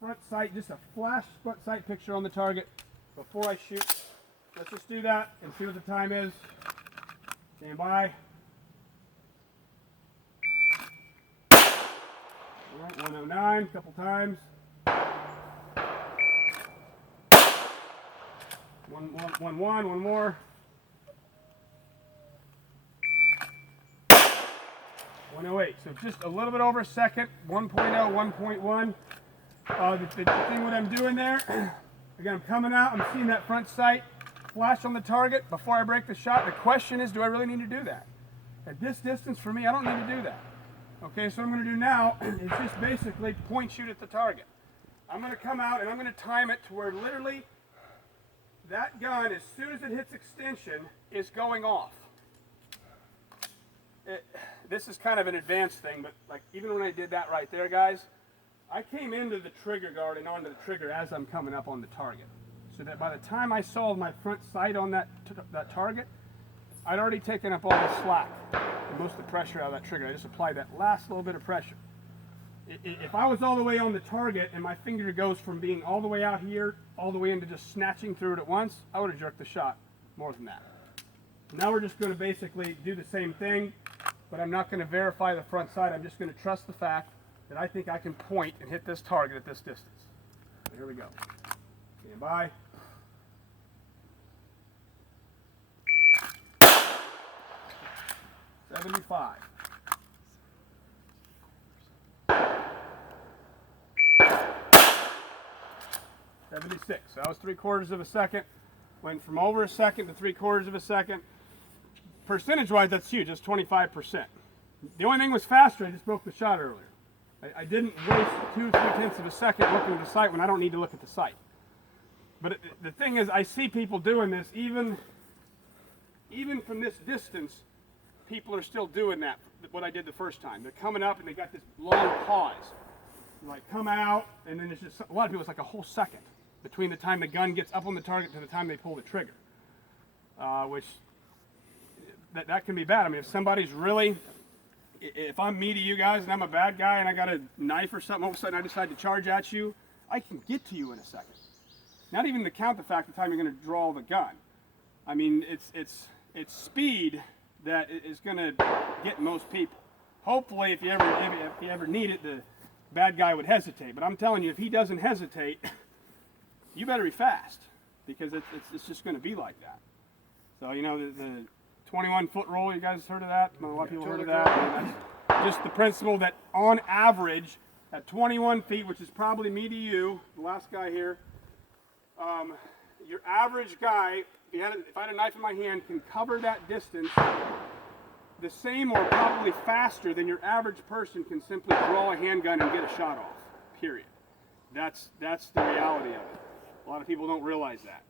front sight, just a flash front sight picture on the target before I shoot. Let's just do that and see what the time is. Stand by. All right, 109, a couple times. 1 more. 108. So just a little bit over a second. 1.0, 1.1. The thing what I'm doing there, again, I'm coming out, I'm seeing that front sight flash on the target before I break the shot. The question is, do I really need to do that? At this distance, for me, I don't need to do that. Okay, so what I'm going to do now is just basically point shoot at the target. I'm going to come out and I'm going to time it to where literally that gun, as soon as it hits extension, is going off. This is kind of an advanced thing, but like even when I did that right there, guys, I came into the trigger guard and onto the trigger as I'm coming up on the target. So that by the time I saw my front sight on that target, I'd already taken up all the slack and most of the pressure out of that trigger. I just applied that last little bit of pressure. If I was all the way on the target and my finger goes from being all the way out here, all the way into just snatching through it at once, I would have jerked the shot more than that. Now we're just going to basically do the same thing, but I'm not going to verify the front sight. I'm just going to trust the fact that I think I can point and hit this target at this distance. So here we go. Stand by. $75. 76. So that was 3/4 of a second. Went from over a second to 3/4 of a second. Percentage-wise, that's huge. That's 25%. The only thing was faster. I just broke the shot earlier. I didn't waste 2-3 of a second looking at the sight when I don't need to look at the sight. But the thing is, I see people doing this even from this distance. People are still doing that. What I did the first time. They're coming up and they got this long pause. Like come out, and then it's just a lot of people. It's like a whole second between the time the gun gets up on the target to the time they pull the trigger, which that can be bad. I mean, if somebody's really, if I'm me to you guys and I'm a bad guy and I got a knife or something, all of a sudden I decide to charge at you, I can get to you in a second. Not even to count the fact the time you're going to draw the gun. I mean, it's speed that is going to get most people. Hopefully, if you ever need it, the bad guy would hesitate. But I'm telling you, if he doesn't hesitate, you better be fast, because it's just going to be like that. So, you know, the 21-foot rule, you guys heard of that? A lot of people heard of that. I mean, that's just the principle that on average, at 21 feet, which is probably me to you, the last guy here, your average guy, if I had a knife in my hand, can cover that distance the same or probably faster than your average person can simply draw a handgun and get a shot off, period. That's the reality of it. A lot of people don't realize that.